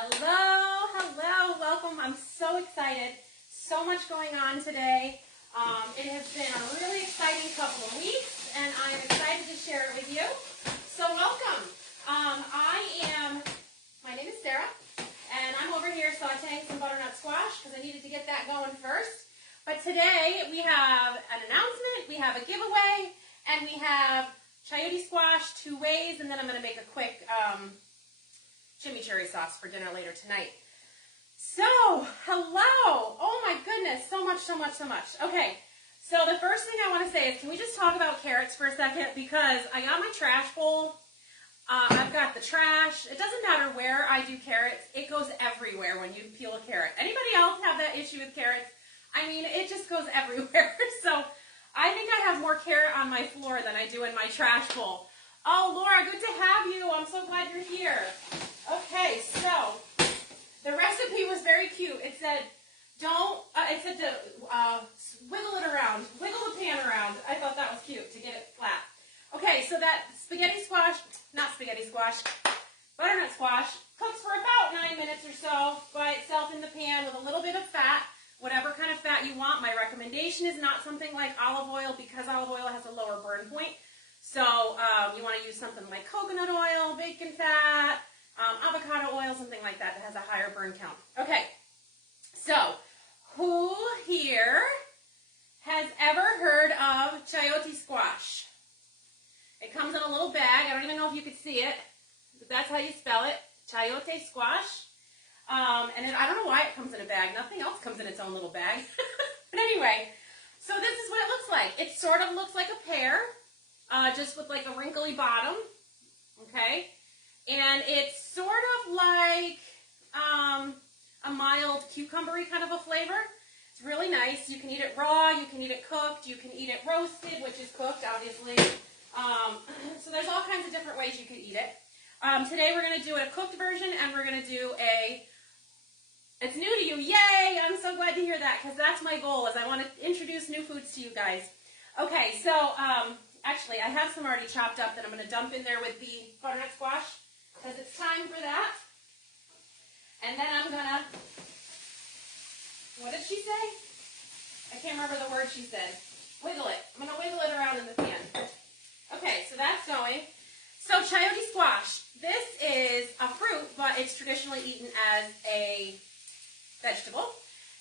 Hello, hello, welcome. I'm so excited. So much going on today. It has been a really exciting couple of weeks, and I am excited to share it with you. So welcome. My name is Sarah, and I'm over here sauteing some butternut squash because I needed to get that going first. But today we have an announcement, we have a giveaway, and we have chayote squash 2 ways, and then I'm going to make a quick chimichurri sauce for dinner later tonight. So, hello! Oh my goodness, so much. Okay, so the first thing I want to say is, can we just talk about carrots for a second? Because I got my trash bowl. I've got the trash. It doesn't matter where I do carrots. It goes everywhere when you peel a carrot. Anybody else have that issue with carrots? I mean, it just goes everywhere. So, I think I have more carrot on my floor than I do in my trash bowl. Oh, Laura, good to have you. I'm so glad you're here. Okay, so the recipe was very cute. It said, wiggle it around, wiggle the pan around. I thought that was cute to get it flat. Okay, so that butternut squash cooks for about 9 minutes or so by itself in the pan with a little bit of fat, whatever kind of fat you want. My recommendation is not something like olive oil because olive oil has a lower burn point. So you want to use something like coconut oil, bacon fat, avocado oil, something like that has a higher burn count. Okay, so who here has ever heard of chayote squash? It comes in a little bag. I don't even know if you could see it, but that's how you spell it, chayote squash. I don't know why it comes in a bag. Nothing else comes in its own little bag. But anyway, so this is what it looks like. It sort of looks like a pear, just with like a wrinkly bottom, okay? And it's sort of like a mild cucumbery kind of a flavor. It's really nice. You can eat it raw, you can eat it cooked, you can eat it roasted, which is cooked, obviously. So there's all kinds of different ways you could eat it. Today we're going to do a cooked version, and we're going to do it's new to you. Yay! I'm so glad to hear that, because that's my goal, is I want to introduce new foods to you guys. Okay, so actually I have some already chopped up that I'm going to dump in there with the butternut squash, because it's time for that. And then I'm going to, what did she say? I can't remember the word she said. Wiggle it. I'm going to wiggle it around in the pan. Okay, so that's going. So chayote squash. This is a fruit, but it's traditionally eaten as a vegetable.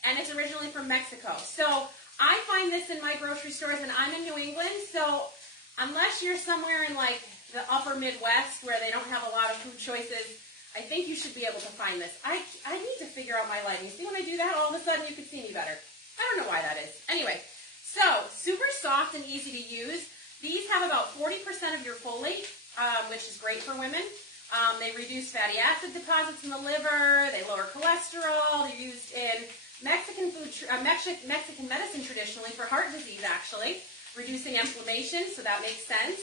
And it's originally from Mexico. So I find this in my grocery stores, and I'm in New England, so unless you're somewhere in like the upper Midwest where they don't have a lot of food choices, I think you should be able to find this. I need to figure out my lighting. See, when I do that, all of a sudden you can see me better. I don't know why that is. Anyway, so super soft and easy to use. These have about 40% of your folate, which is great for women. They reduce fatty acid deposits in the liver. They lower cholesterol. They're used in Mexican medicine traditionally for heart disease, actually, reducing inflammation, so that makes sense.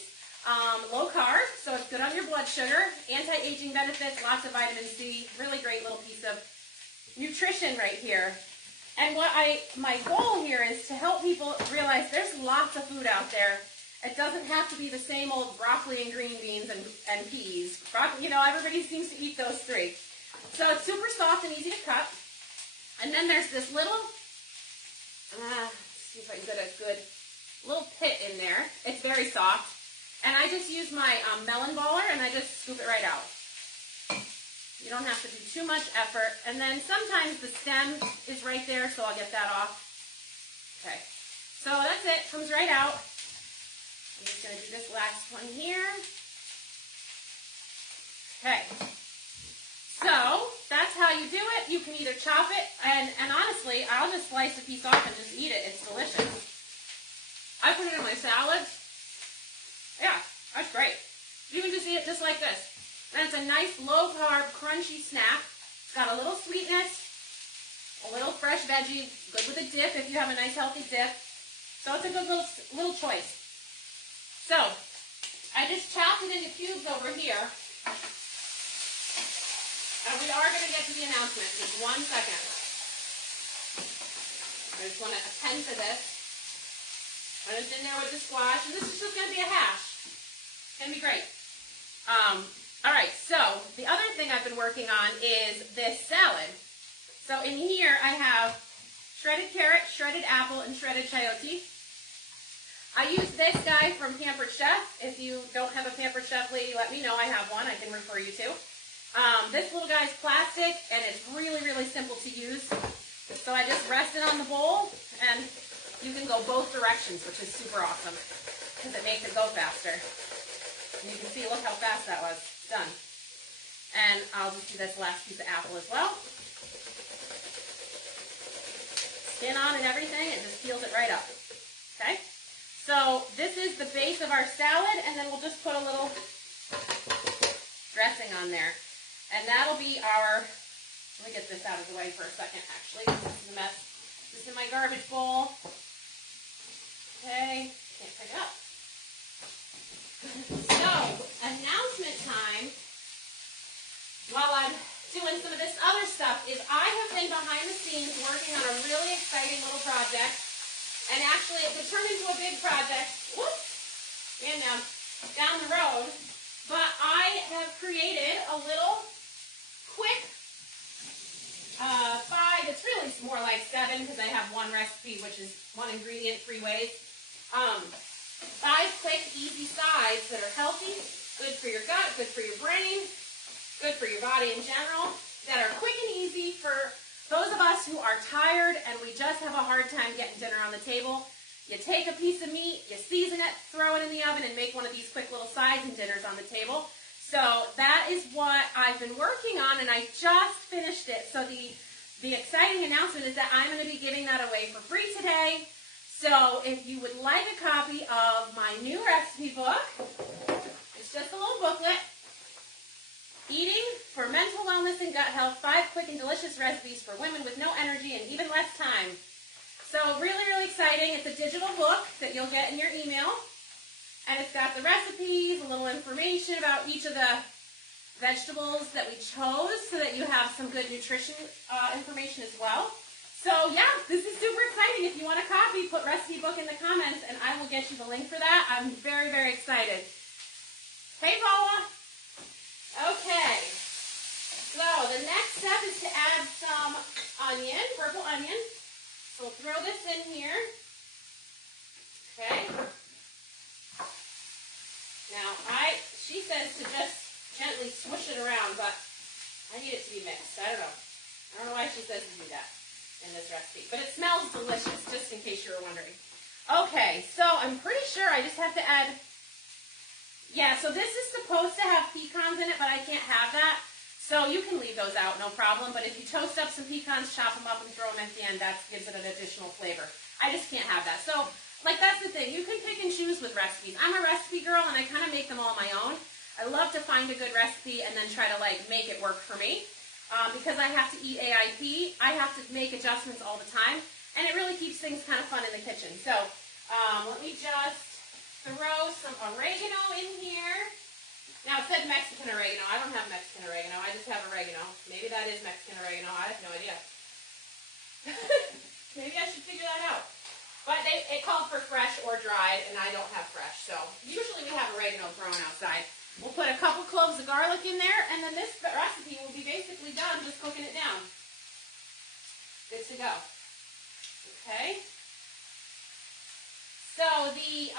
Low carb, so it's good on your blood sugar. Anti-aging benefits, lots of vitamin C. Really great little piece of nutrition right here. And my goal here is to help people realize there's lots of food out there. It doesn't have to be the same old broccoli and green beans and peas. Everybody seems to eat those 3. So it's super soft and easy to cut. And then there's this little, let's see if I can get a good little pit in there. It's very soft. And I just use my melon baller, and I just scoop it right out. You don't have to do too much effort. And then sometimes the stem is right there, so I'll get that off. Okay, so that's it. Comes right out. I'm just going to do this last one here. Okay, so that's how you do it. You can either chop it, and honestly, I'll just slice a piece off and just eat it. It's delicious. I put it in my salads. Yeah, that's great. You can just eat it just like this. And it's a nice low-carb, crunchy snack. It's got a little sweetness, a little fresh veggie, good with a dip if you have a nice healthy dip. So it's a good little choice. So, I just chopped it into cubes over here. And we are going to get to the announcement. Just 1 second. I just want to attend to this. And it's in there with the squash. And this is just going to be a hash. It's going to be great. All right, so the other thing I've been working on is this salad. So in here I have shredded carrot, shredded apple, and shredded chayote. I use this guy from Pampered Chef. If you don't have a Pampered Chef lady, let me know. I have one I can refer you to. This little guy's plastic, and it's really, really simple to use. So I just rest it on the bowl, and you can go both directions, which is super awesome because it makes it go faster. And you can see, look how fast that was. Done. And I'll just do this last piece of apple as well. Skin on and everything, it just peels it right up. Okay? So this is the base of our salad, and then we'll just put a little dressing on there. And that'll be our, let me get this out of the way for a second, actually. This is a mess. This is my garbage bowl. Okay, can't pick it up. So, announcement time, while I'm doing some of this other stuff, is I have been behind the scenes working on a really exciting little project. And actually, it could turn into a big project, whoops, and down the road. But I have created a little quick 5, it's really more like 7 because I have one recipe, which is 1 ingredient, 3 ways. 5 quick, easy sides that are healthy, good for your gut, good for your brain, good for your body in general, that are quick and easy for those of us who are tired and we just have a hard time getting dinner on the table. You take a piece of meat, you season it, throw it in the oven, and make one of these quick little sides and dinners on the table. So that is what I've been working on, and I just finished it. So the exciting announcement is that I'm going to be giving that away for free today. So if you would like a copy of my new recipe book, it's just a little booklet. Eating for Mental Wellness and Gut Health, 5 quick and delicious recipes for women with no energy and even less time. So really, really exciting. It's a digital book that you'll get in your email. And it's got the recipes, a little information about each of the vegetables that we chose so that you have some good nutrition information as well. So yeah, this is super exciting. If you want a copy, put recipe book in the comments and I will get you the link for that. I'm very, very excited. Hey, Paula. Okay. So the next step is to add some onion, purple onion. So we'll throw this in here. Okay. Now, she says to just gently swish it around, but I need it to be mixed. I don't know why she says to do that in this recipe. But it smells delicious, just in case you were wondering. Okay, so I'm pretty sure I just have to add, yeah, so this is supposed to have pecans in it, but I can't have that. So you can leave those out, no problem. But if you toast up some pecans, chop them up and throw them at the end, that gives it an additional flavor. I just can't have that. So, like, that's the thing. You can pick and choose with recipes. I'm a recipe girl, and I kind of make them all my own. I love to find a good recipe and then try to, like, make it work for me. Because I have to eat AIP, I have to make adjustments all the time. And it really keeps things kind of fun in the kitchen. So, let me just throw some oregano in here. Now, it said Mexican oregano. I don't have Mexican oregano. I just have oregano. Maybe that is Mexican oregano. I have no idea. Maybe I should figure that out. But it called for fresh or dried, and I don't have fresh. So usually we have oregano thrown outside. We'll put a couple cloves of garlic in there, and then this recipe will be basically done just cooking it down. Good to go. Okay. So the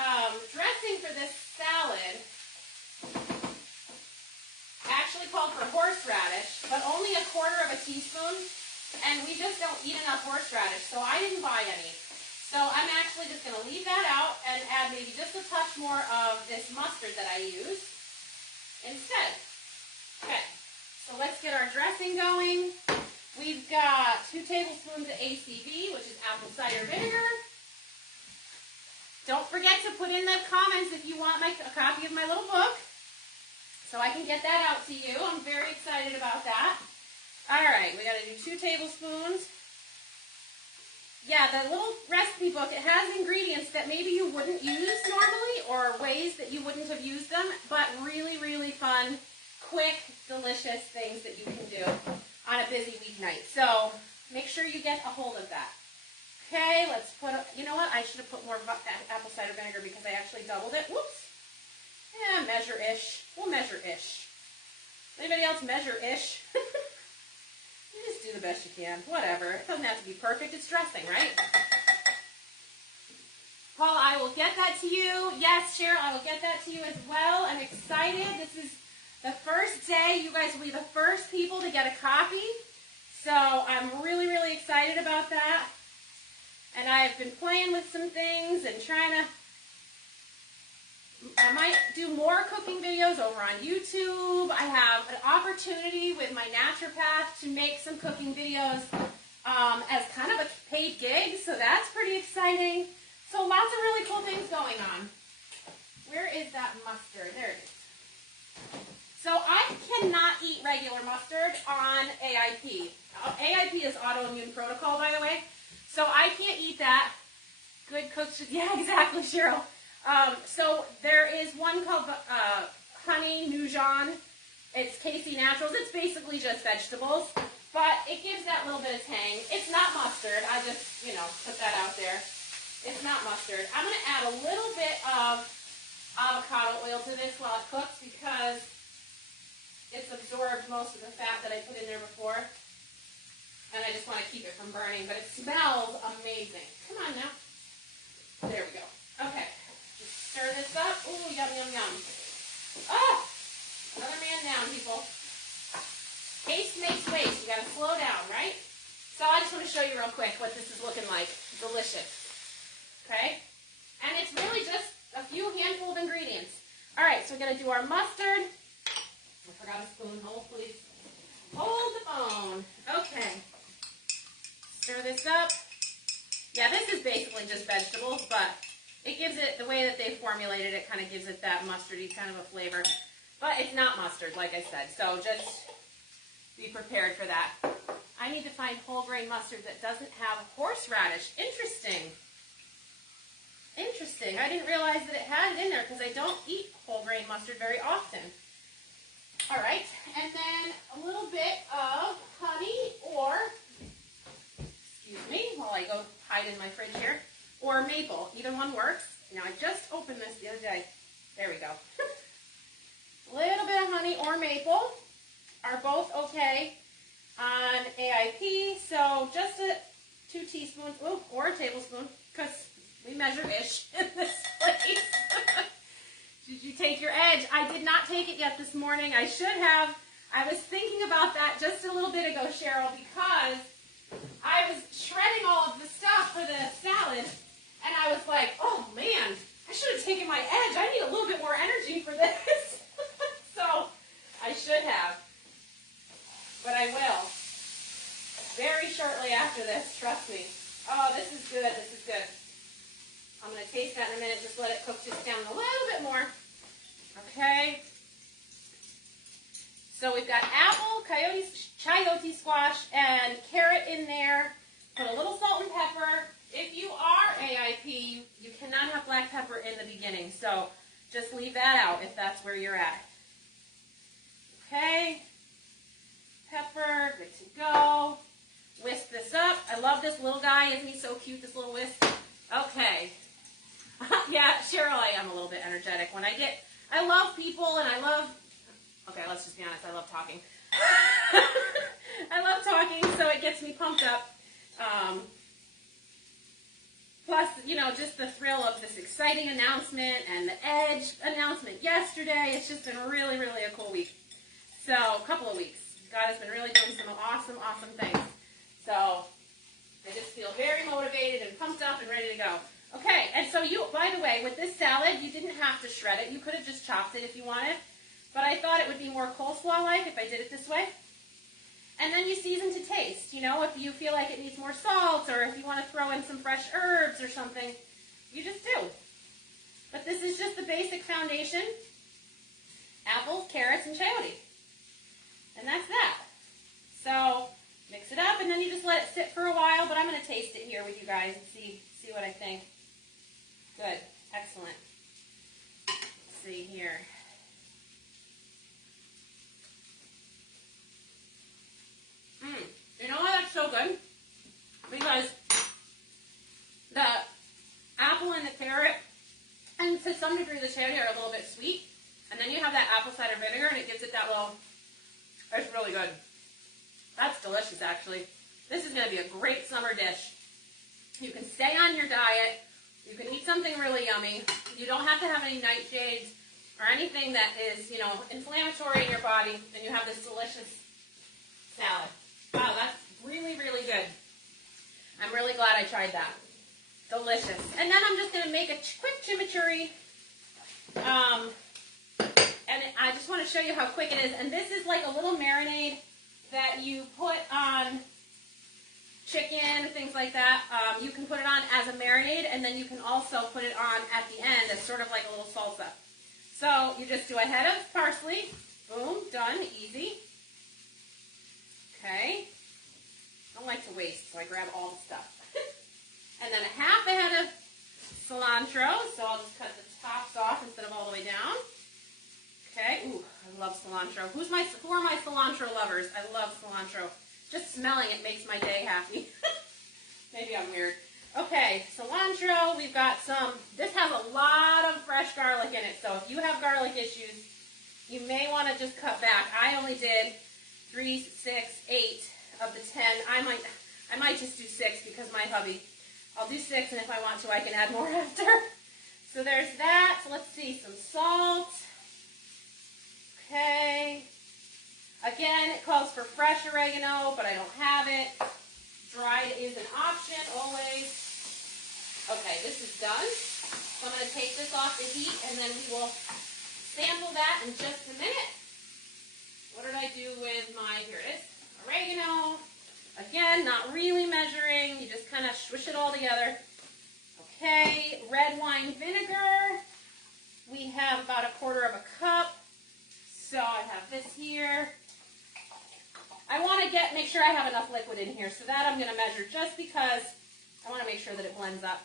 dressing for this salad actually called for horseradish, but only 1/4 teaspoon, and we just don't eat enough horseradish, so I didn't buy any. So I'm actually just going to leave that out and add maybe just a touch more of this mustard that I use instead. Okay, so let's get our dressing going. We've got 2 tablespoons of ACV, which is apple cider vinegar. Don't forget to put in the comments if you want a copy of my little book, so I can get that out to you. I'm very excited about that. All right, we got to do 2 tablespoons. Yeah, the little recipe book, it has ingredients that maybe you wouldn't use normally or ways that you wouldn't have used them, but really, really fun, quick, delicious things that you can do on a busy weeknight. So make sure you get a hold of that. Okay, let's put, you know what, I should have put more apple cider vinegar because I actually doubled it. Whoops. Yeah, measure-ish. We'll measure-ish. Anybody else measure-ish? You just do the best you can. Whatever. It doesn't have to be perfect. It's dressing, right? Paul, I will get that to you. Yes, Cheryl, I will get that to you as well. I'm excited. This is the first day. You guys will be the first people to get a copy. So I'm really, really excited about that. And I've been playing with some things and trying to, I might do more cooking videos over on YouTube. I have an opportunity with my naturopath to make some cooking videos as kind of a paid gig. So that's pretty exciting. So lots of really cool things going on. Where is that mustard? There it is. So I cannot eat regular mustard on AIP. AIP is autoimmune protocol, by the way. So I can't eat that. Good cooks should, yeah, exactly, Cheryl. So there is one called Honey Nujon. It's Casey Naturals. It's basically just vegetables, but it gives that little bit of tang. It's not mustard. I just, put that out there. It's not mustard. I'm going to add a little bit of avocado oil to this while it cooks because it's absorbed most of the fat that I put in there before. And I just want to keep it from burning, but it smells amazing. Come on now. There we go. Okay. Just stir this up. Ooh, yum, yum, yum. Oh! Another man down, people. Haste makes waste. You got to slow down, right? So I just want to show you real quick what this is looking like. Delicious. Okay? And it's really just a few handful of ingredients. All right, so we're going to do our mustard. I forgot a spoon. Hold, please. Hold the phone. Okay. Stir this up. Yeah, this is basically just vegetables, but it gives it, the way that they formulated it, kind of gives it that mustardy kind of a flavor. But it's not mustard, like I said, so just be prepared for that. I need to find whole grain mustard that doesn't have horseradish. Interesting. Interesting. I didn't realize that it had it in there because I don't eat whole grain mustard very often. All right, and then a little bit of honey or, excuse me, while I go hide in my fridge here, or maple. Either one works. Now, I just opened this the other day. There we go. A little bit of honey or maple are both okay on AIP. So just 2 teaspoons, or a tablespoon, because we measure-ish in this place. Did you take your edge? I did not take it yet this morning. I should have. I was thinking about that just a little bit ago, Cheryl, because I was shredding all of the stuff for the salad, and I was like, oh, man, I should have taken my edge. I need a little bit more energy for this. So I should have, but I will. Very shortly after this, trust me. Oh, this is good. This is good. I'm going to taste that in a minute. Just let it cook just down a little bit more. Okay. So we've got apple, chayote squash, and carrot in there. Put a little salt and pepper. If you are AIP, you cannot have black pepper in the beginning. So just leave that out if that's where you're at. Okay. Pepper, good to go. Whisk this up. I love this little guy. Isn't he so cute, this little whisk? Okay. Yeah, Cheryl, I am a little bit energetic. I love people and I love, okay, let's just be honest, I love talking. I love talking, so it gets me pumped up. Plus, just the thrill of this exciting announcement and the Edge announcement yesterday. It's just been really, really a cool week. So, a couple of weeks. God has been really doing some awesome, awesome things. So, I just feel very motivated and pumped up and ready to go. Okay, and so by the way, with this salad, you didn't have to shred it. You could have just chopped it if you wanted. But I thought it would be more coleslaw-like if I did it this way. And then you season to taste. If you feel like it needs more salt or if you want to throw in some fresh herbs or something, you just do. But this is just the basic foundation. Apples, carrots, and chayote. And that's that. So mix it up, and then you just let it sit for a while. But I'm going to taste it here with you guys and see what I think. Good. Excellent. Let's see here. You know why that's so good? Because the apple and the carrot, and to some degree the chayote are a little bit sweet. And then you have that apple cider vinegar, and it gives it that little It's really good. That's delicious, actually. This is going to be a great summer dish. You can stay on your diet. You can eat something really yummy. You don't have to have any nightshades or anything that is, you know, inflammatory in your body, and you have this delicious salad. Wow, that's really, really good. I'm really glad I tried that. Delicious. And then I'm just going to make a quick chimichurri. And I just want to show you how quick it is. And this is like a little marinade that you put on chicken, things like that. You can put it on as a marinade, and then you can also put it on at the end as sort of like a little salsa. So you just do a head of parsley. Boom, done, easy. Okay. I don't like to waste, so I grab all the stuff. And then a half a head of cilantro, so I'll just cut the tops off instead of all the way down. Okay, ooh, I love cilantro. Who are my cilantro lovers? I love cilantro. Just smelling it makes my day happy. Maybe I'm weird. Okay, cilantro, we've got some, this has a lot of fresh garlic in it, so if you have garlic issues, you may want to just cut back. I only did 3, 6, 8 of the 10. I might just do 6 because my hubby. I'll do 6, and if I want to, I can add more after. So there's that. So let's see, some salt. Okay. Again, it calls for fresh oregano, but I don't have it. Dried is an option, always. Okay, this is done. So I'm going to take this off the heat, and then we will sample that in just a minute. What did I do with my, here it is, oregano. Again, not really measuring. You just kind of swish it all together. Okay, red wine vinegar. We have about 1/4 cup. So I have this here. I want to make sure I have enough liquid in here. So that I'm going to measure just because I want to make sure that it blends up.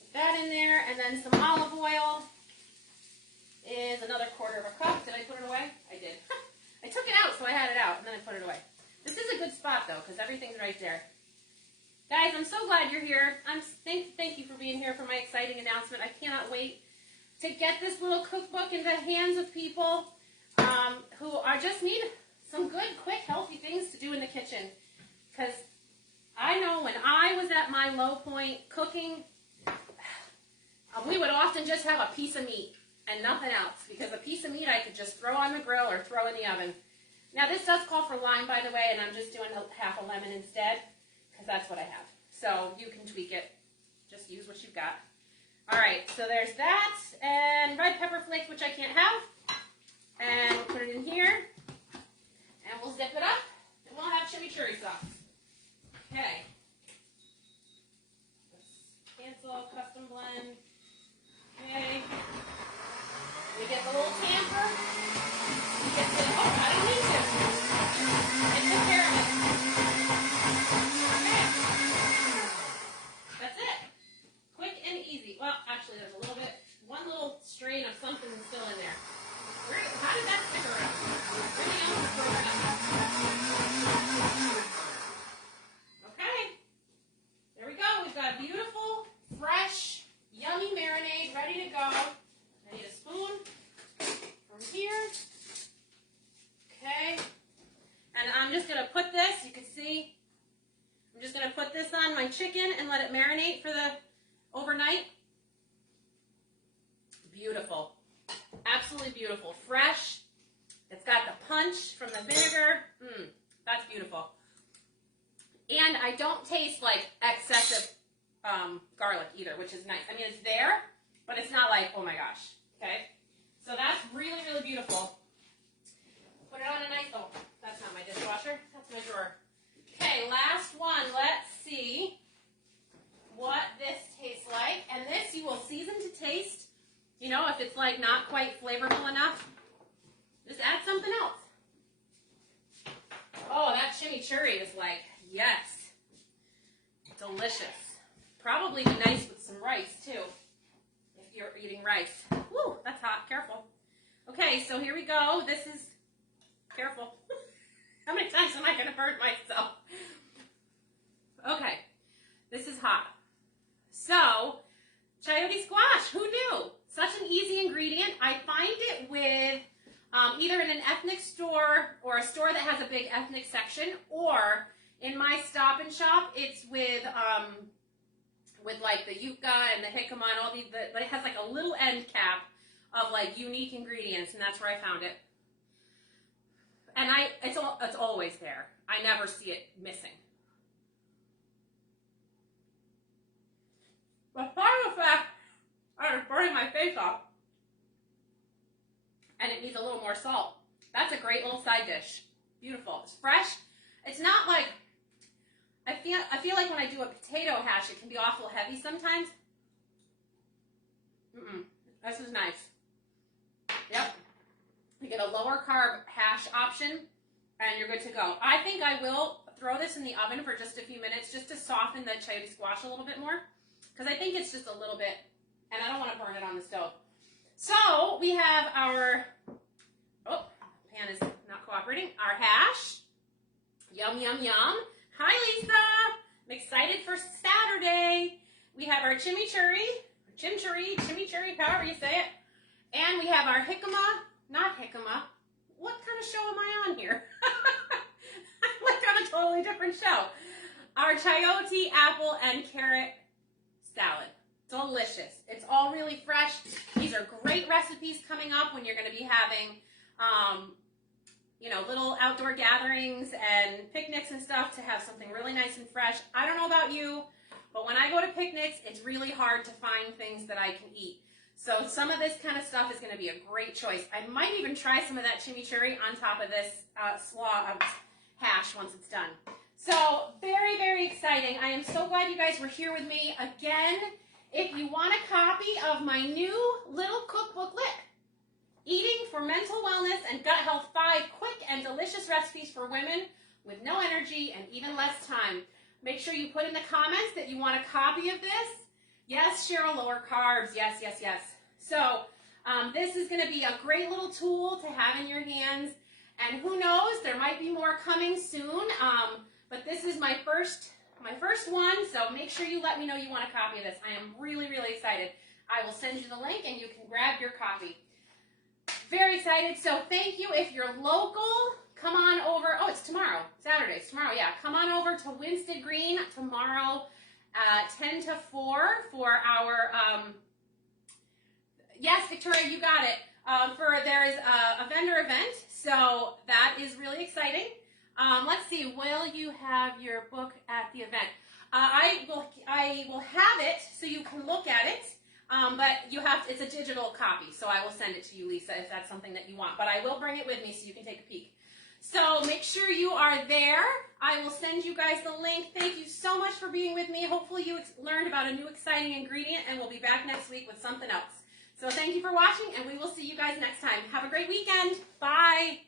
Put that in there. And then some olive oil is another 1/4 cup. Did I put it away? I did. I took it out, so I had it out, and then I put it away. This is a good spot, though, because everything's right there. Guys, I'm so glad you're here. Thank you for being here for my exciting announcement. I cannot wait to get this little cookbook into the hands of people who just need some good, quick, healthy things to do in the kitchen. Because I know when I was at my low point cooking, we would often just have a piece of meat and nothing else. Because a piece of meat I could just throw on the grill or throw in the oven. Now, this does call for lime, by the way, and I'm just doing half a lemon instead, because that's what I have. So you can tweak it. Just use what you've got. All right, so there's that, and red pepper flakes, which I can't have. And we'll put it in here, and we'll zip it up, and we'll have chimichurri sauce. Okay. Let's cancel custom blend. Okay. We get the little tamper. We get the, oh, I don't need to. I took care of it. Okay. That's it. Quick and easy. Well, actually, there's a little bit, one little strain of something still in there. How did that stick around? Everything else is broken up. Okay. There we go. We've got a beautiful, fresh, yummy marinade ready to go. I need a spoon from here. Okay. And I'm just going to put this, you can see, I'm just going to put this on my chicken and let it marinate for the overnight. Beautiful. Absolutely beautiful. Fresh. It's got the punch from the vinegar. That's beautiful. And I don't taste like excessive garlic either, which is nice. I mean, it's there, but it's not like, oh my gosh. Okay? So that's really, really beautiful. Put it on a nice, oh, that's not my dishwasher. That's my drawer. Okay, last one. Let's see what this tastes like. And this you will season to taste. You know, if it's like not quite flavorful enough, just add something else. Oh, that chimichurri is like, yes. Delicious. Probably be nice with some rice, too, if you're eating rice. Woo, that's hot. Careful. Okay, so here we go. This is, careful. How many times am I going to burn myself? Okay, this is hot. So, chayote squash, who knew? Such an easy ingredient. I find it with either in an ethnic store or option, or in my Stop and Shop, it's with like the yucca and the jicama and all these, but it has like a little end cap of like unique ingredients, and that's where I found it. And it's always there. I never see it missing. But part of the fact I was burning my face off, and it needs a little more salt. That's a great little side dish. Beautiful. It's fresh. It's not like, I feel like when I do a potato hash, it can be awful heavy sometimes. This is nice. Yep. You get a lower carb hash option, and you're good to go. I think I will throw this in the oven for just a few minutes just to soften the chayote squash a little bit more, because I think it's just a little bit, and I don't want to burn it on the stove. So we have our, oh, pan is not cooperating, our hash. Yum, yum, yum. Hi, Lisa. I'm excited for Saturday. We have our chimichurri, however you say it. And we have our jicama, not jicama. What kind of show am I on here? I'm like on a totally different show. Our chayote, apple, and carrot salad. Delicious. It's all really fresh. These are great recipes coming up when you're going to be having, you know, little outdoor gatherings and picnics and stuff, to have something really nice and fresh. I don't know about you, but when I go to picnics, it's really hard to find things that I can eat. So some of this kind of stuff is going to be a great choice. I might even try some of that chimichurri on top of this hash once it's done. So very, very exciting. I am so glad you guys were here with me again. If you want a copy of my new little cookbooklet, Eating for Mental Wellness and Gut Health, 5 Quick and Delicious Recipes for Women with No Energy and Even Less Time, make sure you put in the comments that you want a copy of this. Yes, Cheryl, lower carbs. Yes, yes, yes. So this is going to be a great little tool to have in your hands. And who knows, there might be more coming soon. But this is my first one, so make sure you let me know you want a copy of this. I am really, really excited. I will send you the link and you can grab your copy. Very excited. So thank you. If you're local, come on over. Oh, it's tomorrow. Saturday. It's tomorrow, yeah. Come on over to Winsted Green tomorrow, 10 to 4 for our, yes, Victoria, you got it. There is a vendor event, so that is really exciting. Let's see, will you have your book at the event? I will have it so you can look at it, but it's a digital copy, so I will send it to you, Lisa, if that's something that you want. But I will bring it with me so you can take a peek. So make sure you are there. I will send you guys the link. Thank you so much for being with me. Hopefully you learned about a new exciting ingredient, and we'll be back next week with something else. So thank you for watching, and we will see you guys next time. Have a great weekend. Bye.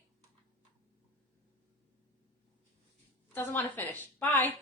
Doesn't want to finish. Bye.